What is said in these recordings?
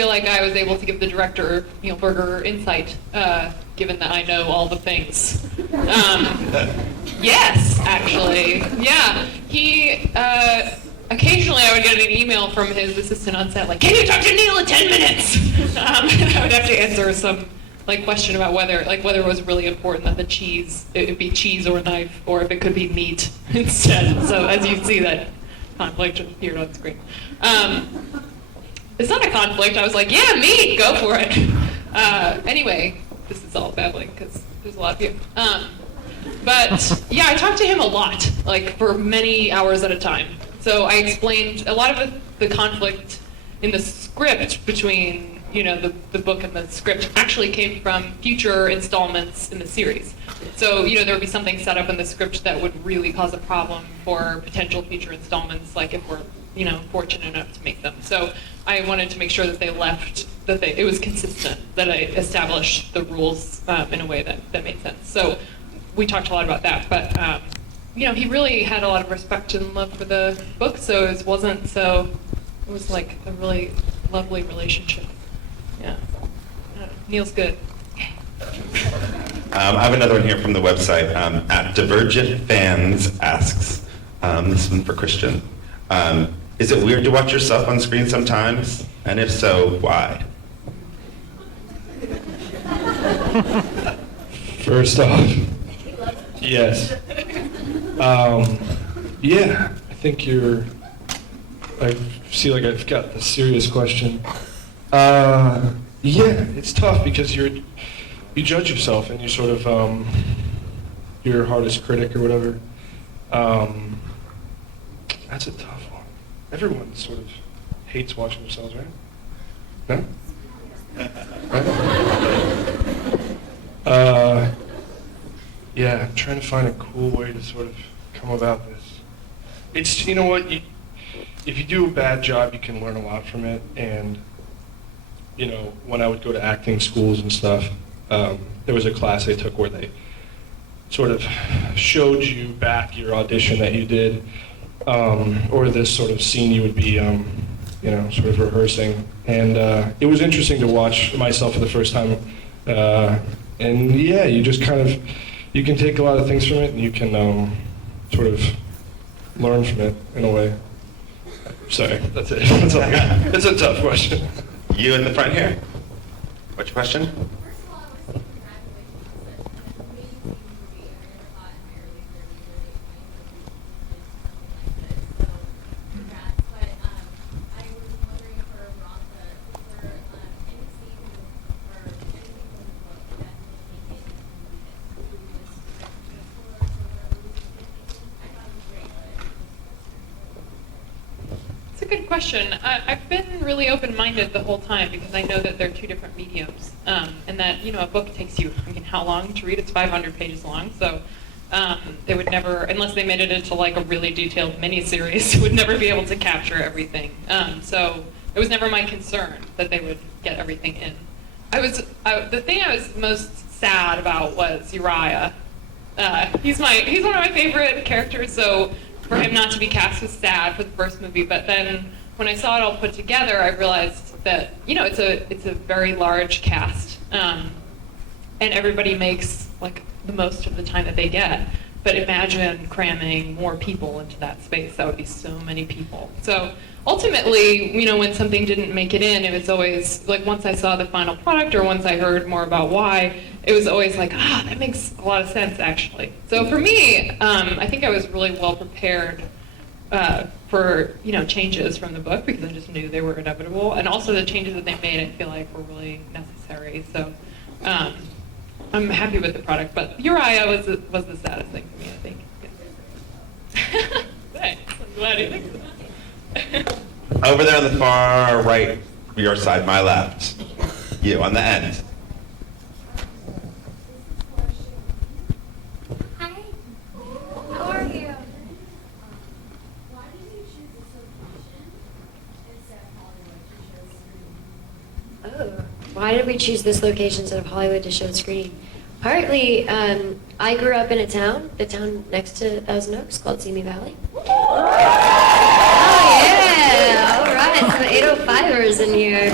feel like I was able to give the director, Neil Berger, insight, given that I know all the things. Yes, actually. Yeah. He, occasionally I would get an email from his assistant on set, like, can you talk to Neil in 10 minutes? And I would have to answer some question about whether it was really important that the cheese, it would be cheese or knife, or if it could be meat instead. So as you see that conflict appeared on screen. It's not a conflict. I was like, yeah, meat, go for it. Anyway, this is all babbling because there's a lot of you. But yeah, I talked to him a lot, like for many hours at a time. So I explained a lot of the conflict in the script between, the book and the script actually came from future installments in the series. So, there would be something set up in the script that would really cause a problem for potential future installments, like if we're, fortunate enough to make them. So I wanted to make sure that they left, it was consistent, that I established the rules in a way that made sense. So we talked a lot about that, but he really had a lot of respect and love for the book, so it was like a really lovely relationship. Yeah. Neil's good. I have another one here from the website. At Divergent Fans asks, this one for Christian, is it weird to watch yourself on screen sometimes? And if so, why? First off, yes. Yeah, I think I feel like I've got the serious question. Yeah, it's tough because you judge yourself and you're sort of your hardest critic or whatever. That's a tough one. Everyone sort of hates watching themselves, right? No? Right? Yeah, I'm trying to find a cool way to sort of come about this. It's, you know what, if you do a bad job, you can learn a lot from it. And, when I would go to acting schools and stuff, there was a class I took where they sort of showed you back your audition that you did, or this sort of scene you would be, sort of rehearsing. And it was interesting to watch myself for the first time. And yeah, you just kind of, you can take a lot of things from it, and you can sort of learn from it in a way. Sorry, that's it. That's all I got. It's a tough question. You in the front here. What's your question? First of all, I want to say congratulations. It's an amazing movie. I never thought in my early 30s or late 20s that we did something like this. So, congrats. But I was wondering for Veronica, is there any scenes or anything from the book that really make it a movie that's really just for whatever reason? I thought it was great, but it was It's a good question. I've been really open-minded the whole time because I know that they're two different mediums, and that a book takes you, how long to read? It's 500 pages long, so they would never, unless they made it into like a really detailed miniseries, would never be able to capture everything. So it was never my concern that they would get everything in. The thing I was most sad about was Uriah. He's one of my favorite characters, so for him not to be cast was sad for the first movie, but then when I saw it all put together, I realized that it's a very large cast, and everybody makes like the most of the time that they get. But imagine cramming more people into that space. That would be so many people. So ultimately, when something didn't make it in, it was always like once I saw the final product or once I heard more about why, it was always like, that makes a lot of sense actually. So for me, I think I was really well prepared for changes from the book because I just knew they were inevitable, and also the changes that they made I feel like were really necessary. So I'm happy with the product, but Uriah was the saddest thing for me, I think. Yeah. Thanks. I'm glad you think so. Over there on the far right, your side, my left. You on the end. Hi. How are you? Why did you choose this location instead of Hollywood to show screening? Oh, why did we choose this location instead of Hollywood to show screening? Partly, I grew up in the town next to Thousand Oaks called Simi Valley. Oh yeah, all right, some 805ers in here.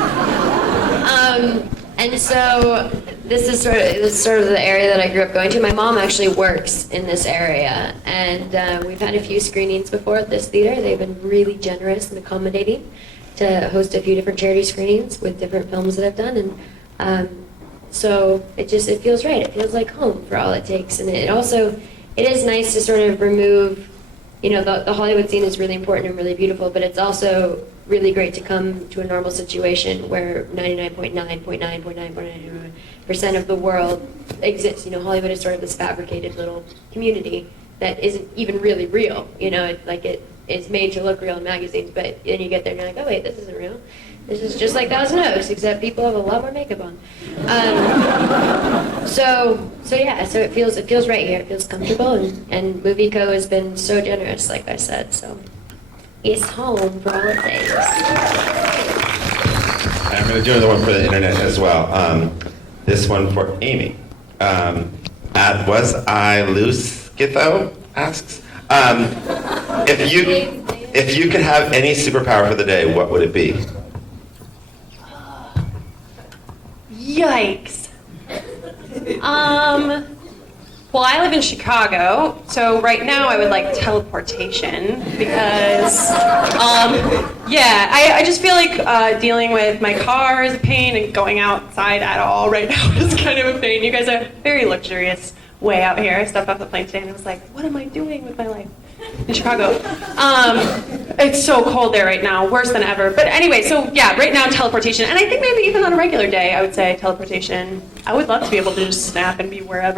And so this is sort of the area that I grew up going to. My mom actually works in this area, and we've had a few screenings before at this theater. They've been really generous and accommodating to host a few different charity screenings with different films that I've done, and so it feels right. It feels like home for all it takes, and it is nice to sort of remove. The Hollywood scene is really important and really beautiful, but it's also really great to come to a normal situation where 99.9% of the world exists. Hollywood is sort of this fabricated little community that isn't even really real. It's made to look real in magazines, but then you get there and you're like, oh wait, this isn't real. This is just like Thousand Oaks, except people have a lot more makeup on. So it feels right here. It feels comfortable, and Movie Co. has been so generous, like I said. So it's home for all it takes. I'm going to do another one for the internet as well. This one for Amy. At Was I Loose Githo asks, if you could have any superpower for the day, what would it be? Yikes. Well, I live in Chicago, so right now I would like teleportation because, I just feel like dealing with my car is a pain and going outside at all right now is kind of a pain. You guys are very luxurious way out here. I stepped off the plane today and I was like, what am I doing with my life in Chicago? It's so cold there right now, worse than ever. But anyway, so yeah, right now teleportation. And I think maybe even on a regular day, I would say teleportation. I would love to be able to just snap and be wherever.